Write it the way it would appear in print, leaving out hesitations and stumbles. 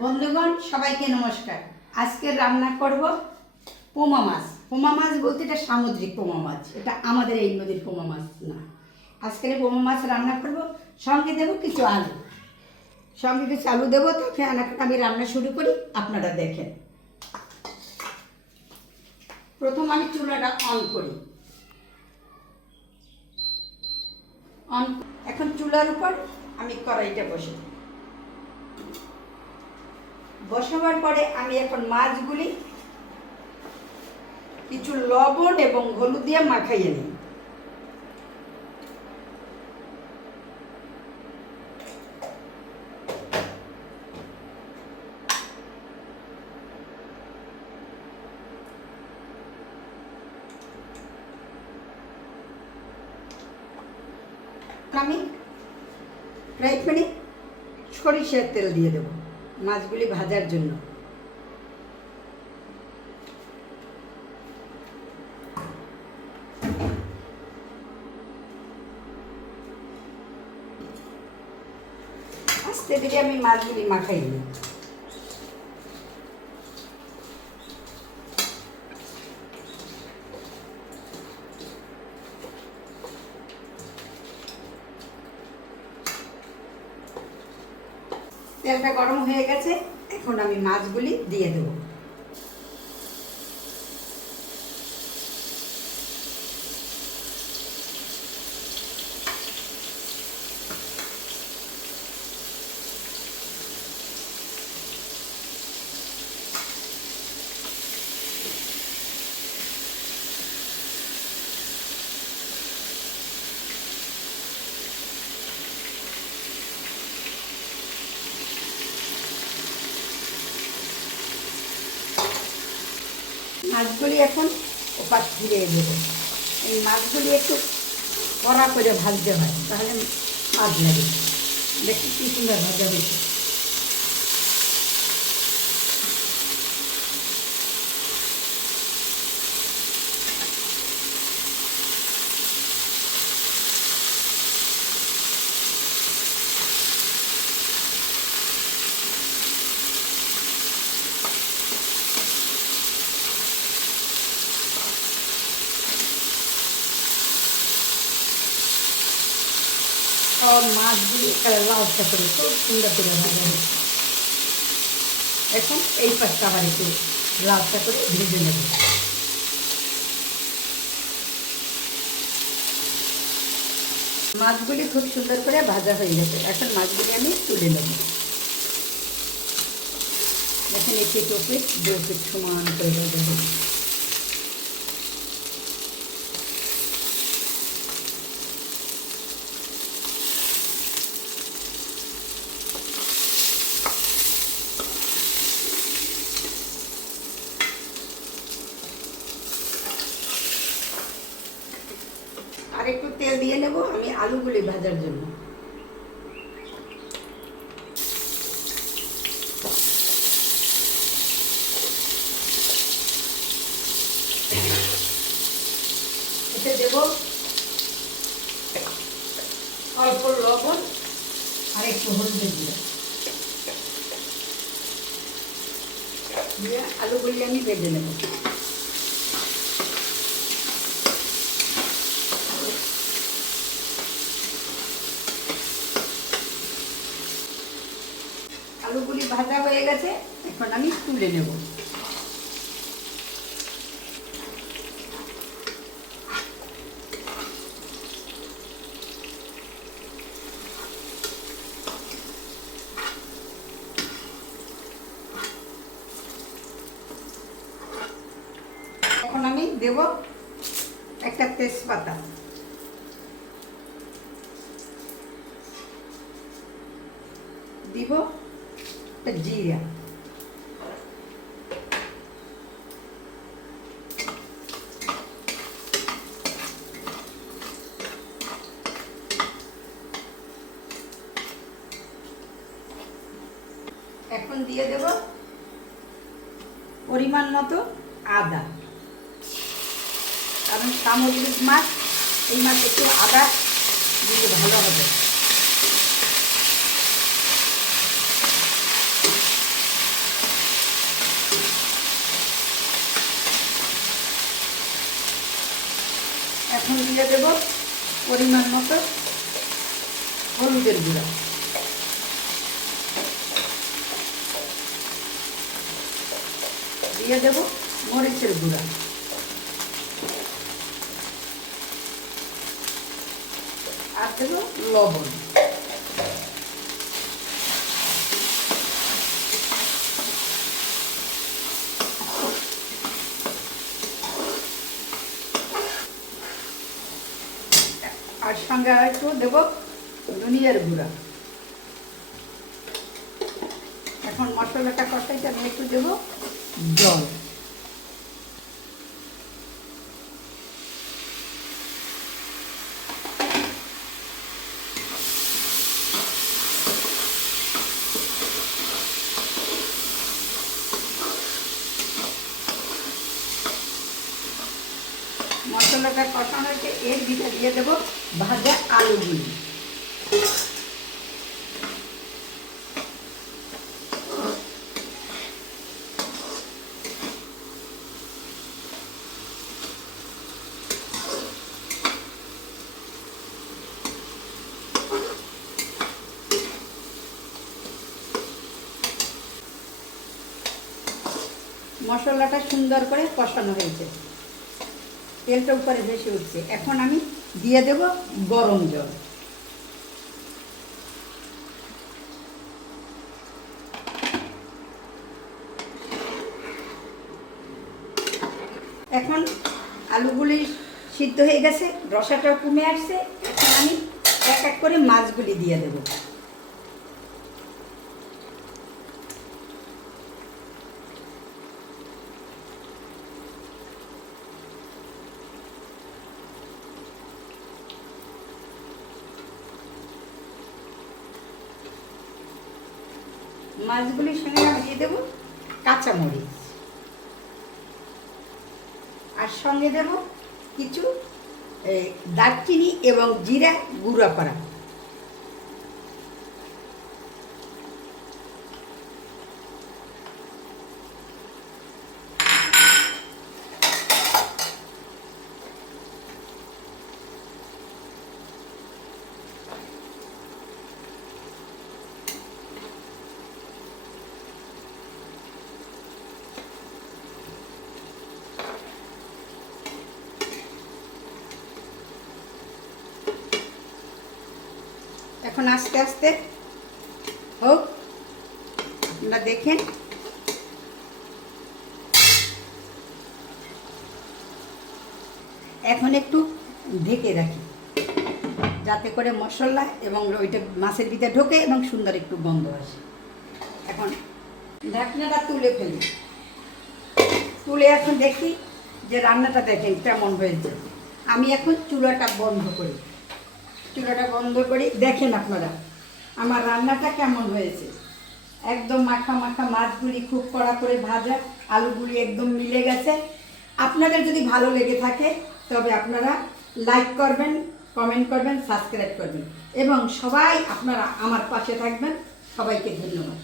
বন্ধুগণ সবাইকে নমস্কার। আজকে রান্না করব পোমা মাছ। পোমা মাছ বলতে এটা সামুদ্রিক পোমা মাছ, এটা আমাদের এই নদীর পোমা মাছ না। আজকে পোমা মাছ রান্না করব, সঙ্গে দেবো কিছু আলু, দেবো। তো আমি রান্না শুরু করি, আপনারা দেখেন। প্রথম আমি চুলাটা অন করি। এখন চুলার উপর আমি কড়াইটা বসাবার পরে আমি এখন মাছগুলি কিছু লবণ এবং হলুদ দিয়ে মাখাইয়ে নিই। আমি ফ্রাই প্যানে সরিষার তেল দিয়ে দেবো মাছগুলি ভাজার জন্য। আস্তে ধীরে আমি মাছগুলি মাখাই নিই। তেলটা গরম হয়ে গেছে, এখন আমি মাছগুলি দিয়ে দেবো। মাছগুলি এখন ওপাশ ফিরে দেবো। এই মাছগুলি একটু কড়া করে ভাজতে হয়, তাহলে মাছ লাগে। দেখি কি সুন্দর ভাজা হয়েছে। সব মাছগুলি লালচা করে খুব সুন্দর করে ভাজা হয়েছে। এখন এই পাশটা আবার একটু লালচা করে ভেজে নেব। মাছগুলি খুব সুন্দর করে ভাজা হয়ে গেছে, এখন মাছগুলি আমি তুলে নেব। দেখেন একটু টোপে দুপিট সমান করে ভেজে নেব। আর একটু তেল দিয়ে নেব আমি আলুগুলি ভাজার জন্য। এতে দেব অল্প লবণ আর একটু হলুদের দিয়ে আলুগুলি আমি ভেজে নেব। আলুগুলি ভাজা হয়ে গেছে, এখন আমি তুলে নেব। এখন আমি দেব একটা তেজপাতা, দিব জিরা, এখন দিয়ে দেব পরিমাণ মতো আদা, কারণ সামুদ্রিক মাছ, এই মাছ একটু আদা দিলে ভালো হবে। এখন দিয়ে দেব পরিমাণ মতো হলুদের গুঁড়া, দিয়ে দেব মরিচের গুঁড়া, আর দেব লবণ। আর সঙ্গে আর একটু দেবো ধনিয়ার গুঁড়া। এখন মশলাটা কষাইতে আমি একটু দেবো জল। মশলাটা কষানো হয়েছে, এর ভিতরে দিয়ে দেবো ভাজা আলুগুলি। মশলাটা সুন্দর করে কষানো হয়েছে, তেলটা উপরে ভেসে উঠছে। এখন আমি দিয়ে দেব গরম জল। এখন আলুগুলি সিদ্ধ হয়ে গেছে, রসাটা কমে আসছে। এখন আমি এক এক করে মাছগুলি দিয়ে দেব। মাছগুলির সঙ্গে আমি দিয়ে দেবো কাঁচামরিচ, আর সঙ্গে দেব কিছু দারচিনি এবং জিরা গুঁড়া করা। এখন আস্তে আস্তে হোক, আপনারা দেখেন। এখন একটু ঢেকে রাখি যাতে করে মশলা এবং ওইটা মাছের ভিতরে ঢোকে এবং সুন্দর একটু গন্ধ আসে। এখন ঢাকনাটা তুলে ফেলি, তুলে এখন দেখি যে রান্নাটা দেখেন কেমন হয়েছে। আমি এখন চুলাটা বন্ধ করি, চুলাটা বন্ধ করি। দেখেন আপনারা আমার রান্নাটা কেমন হয়েছে। একদম মাখা মাখা, মাছগুলি খুব কড়া করে ভাজা, আলুগুলি একদম মিলে গেছে। আপনাদের যদি ভালো লেগে থাকে তবে আপনারা লাইক করবেন, কমেন্ট করবেন, সাবস্ক্রাইব করবেন এবং সবাই আপনারা আমার পাশে থাকবেন। সবাইকে ধন্যবাদ।